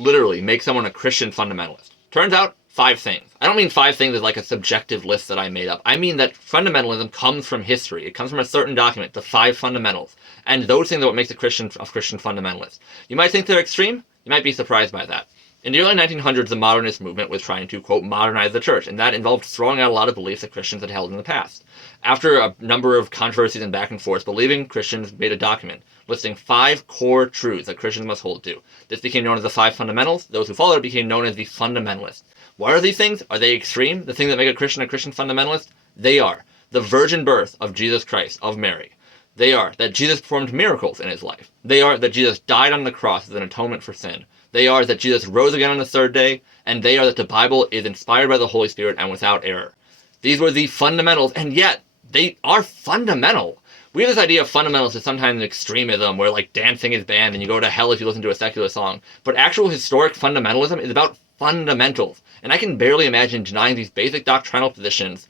literally make someone a Christian fundamentalist? Turns out, 5 things. I don't mean 5 things as like a subjective list that I made up. I mean that fundamentalism comes from history. It comes from a certain document, the 5 fundamentals. And those things are what makes a Christian fundamentalist. You might think they're extreme. You might be surprised by that. In the early 1900s, the modernist movement was trying to, quote, modernize the church, and that involved throwing out a lot of beliefs that Christians had held in the past. After a number of controversies and back and forth, believing Christians made a document listing 5 core truths that Christians must hold to. This became known as the 5 fundamentals. Those who followed it became known as the fundamentalists. What are these things? Are they extreme? The things that make a Christian fundamentalist? They are the virgin birth of Jesus Christ, of Mary. They are that Jesus performed miracles in his life. They are that Jesus died on the cross as an atonement for sin. They are that Jesus rose again on the 3rd day, and they are that the Bible is inspired by the Holy Spirit and without error. These were the fundamentals, and yet they are fundamental. We have this idea of fundamentals as sometimes extremism, where like dancing is banned and you go to hell if you listen to a secular song. But actual historic fundamentalism is about fundamentals. And I can barely imagine denying these basic doctrinal positions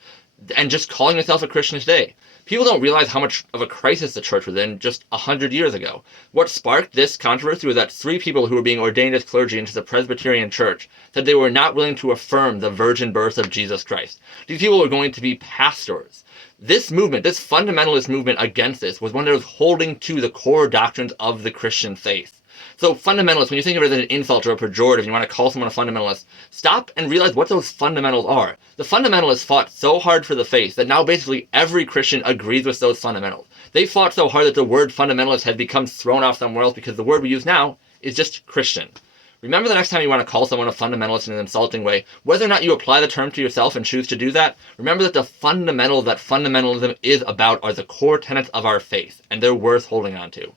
and just calling myself a Christian today. People don't realize how much of a crisis the church was in just 100 years ago. What sparked this controversy was that 3 people who were being ordained as clergy into the Presbyterian Church said they were not willing to affirm the virgin birth of Jesus Christ. These people were going to be pastors. This movement, this fundamentalist movement against this, was one that was holding to the core doctrines of the Christian faith. So fundamentalists, when you think of it as an insult or a pejorative, you want to call someone a fundamentalist, stop and realize what those fundamentals are. The fundamentalists fought so hard for the faith that now basically every Christian agrees with those fundamentals. They fought so hard that the word fundamentalist has become thrown off somewhere else because the word we use now is just Christian. Remember the next time you want to call someone a fundamentalist in an insulting way, whether or not you apply the term to yourself and choose to do that, remember that the fundamentals that fundamentalism is about are the core tenets of our faith, and they're worth holding on to.